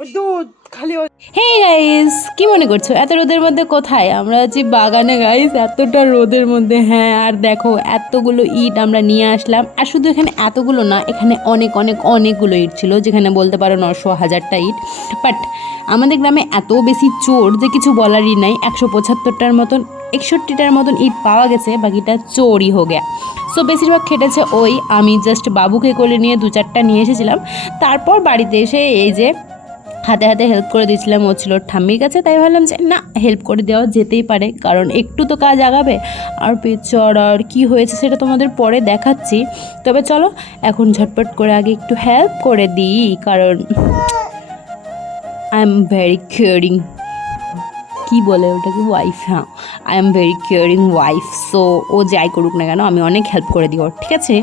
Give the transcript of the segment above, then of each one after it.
Hey guys, কি মনে করছো এত রোদের মধ্যে কোথায়? আমরা আছি বাগানে গাইস, এতটা রোদের মধ্যে। হ্যাঁ, আর দেখো এতগুলো ইট আমরা নিয়ে আসলাম। আর শুধু এখানে এতগুলো না, এখানে অনেকগুলো ইট ছিল, যেখানে বলতে পারো 900-1000টা ইট। বাট আমাদের গ্রামে এত বেশি চোর যে কিছু বলারই নাই। 175টার মতন 61টার মতন ইট পাওয়া গেছে, বাকিটা চোরই হয়ে গেয়া। সো বেশিরভাগ খেটেছে ওই। আমি জাস্ট বাবুকে কোলে নিয়ে 2-4টা নিয়ে এসেছিলাম। তারপর বাড়িতে এসে এই যে হাতে হাতে হেল্প করে দিয়েছিলাম। ও ছিল ঠাম্মির কাছে, তাই ভাবলাম যে না, হেল্প করে দেওয়া যেতেই পারে, কারণ একটু তো কাজ আগাবে। আর পেছর আর কী হয়েছে সেটা তোমাদের পরে দেখাচ্ছি। তবে চলো এখন ঝটপট করে আগে একটু হেল্প করে দিই, কারণ আই এম ভেরি কেয়ারিং, কি বলে ওটাকে, ওয়াইফ। হ্যাঁ, I am very caring wife. So ও যাই করুক না কেন, আমি অনেক হেল্প করে দিই ওর, ঠিক আছে?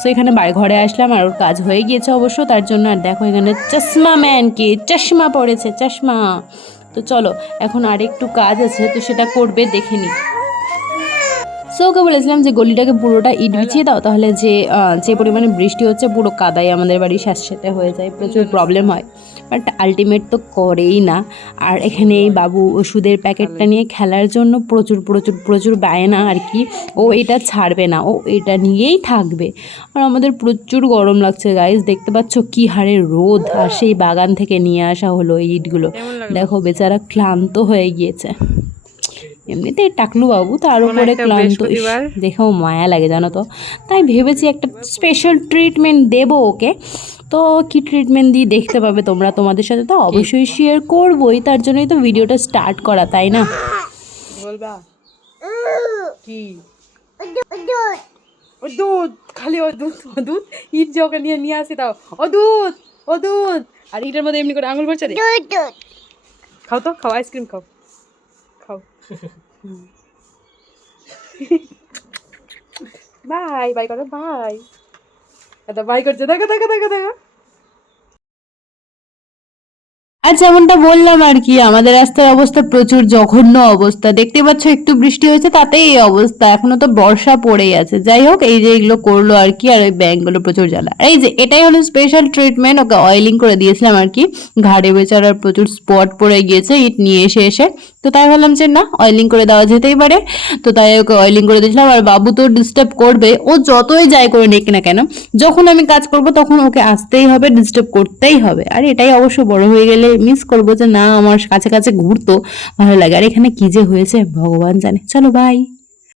সো এখানে ঘরে আসলাম, আর ওর কাজ হয়ে গিয়েছে অবশ্য, তার জন্য। আর দেখো এখানে চশমা ম্যানকে চশমা পড়েছে, চশমা। তো চলো এখন আর একটু কাজ আছে, তো সেটা করবে, দেখে নিই। সো ওকে বলেছিলাম যে গলিটাকে পুরোটা ইট বিছিয়ে দাও, তাহলে যে পরিমাণে বৃষ্টি হচ্ছে পুরো কাদাই আমাদের বাড়ির সাথে হয়ে যায়, প্রচুর প্রবলেম হয়। বাট আলটিমেট তো করেই না। আর এখানে এই বাবু ওষুধের প্যাকেটটা নিয়ে খেলার জন্য প্রচুর বায়না আর কি। ও এটা ছাড়বে না, ও এটা নিয়েই থাকবে। আর আমাদের প্রচুর গরম লাগছে গাইজ, দেখতে পাচ্ছ কি হারে রোদ। আর সেই বাগান থেকে নিয়ে আসা হলো এই ইটগুলো, দেখো বেচারা ক্লান্ত হয়ে গিয়েছে। এমনিতে টাকলু বাবু, তার উপরে ক্লান্ত, দেখেও মায়া লাগে জানো তো। তাই ভেবেছি একটা স্পেশাল ট্রিটমেন্ট দেবো ওকে। তো কি ট্রিটমেন্ট দিই দেখতে পাবে তোমরা, তোমাদের সাথে তো অবশ্যই শেয়ার করবোই, তার জন্যই তো ভিডিওটা স্টার্ট করা, তাই না? বলবা কি দুধ, খালি দুধ ইট যে ওকে নিয়ে আসি, তাও দুধ। আর ইটের মধ্যে এমনি করে আঙুল ভরছে রে। খাও তো, খাও, আইসক্রিম খাও। বাই করো, বাই করছে, দেখো। আর যেমনটা বললাম আর কি, আমাদের রাস্তার অবস্থা প্রচুর জঘন্য অবস্থা, দেখতে পাচ্ছ একটু বৃষ্টি হয়েছে তাতেই এই অবস্থা, এখনো তো বর্ষা পড়েই আছে। যাই হোক, এই যে এগুলো করলো আর কি, আর ওই ব্যাংকগুলো প্রচুর জ্বালা। আর এই যে এটাই হলো স্পেশাল ট্রিটমেন্ট, ওকে অয়েলিং করে দিয়েছিলাম আর কি। ঘাড়ে বেচারার প্রচুর স্পট পড়ে গিয়েছে ইট নিয়ে এসে। তো তাই ভাবলাম যে না, অয়েলিং করে দেওয়া যেতেই পারে। তো তাই ওকে অয়েলিং করে দিয়েছিলাম। আর বাবু তো ডিস্টার্ব করবে, ও যতই যাই করে নিক না কেন, যখন আমি কাজ করব তখন ওকে আসতেই হবে, ডিস্টার্ব করতেই হবে। আর এটাই অবশ্য বড় হয়ে গেলে মিস করবো, যে না আমার কাছে ঘুরতো, ভালো লাগে। আর এখানে কি যে হয়েছে ভগবান জানে। চলো বাই।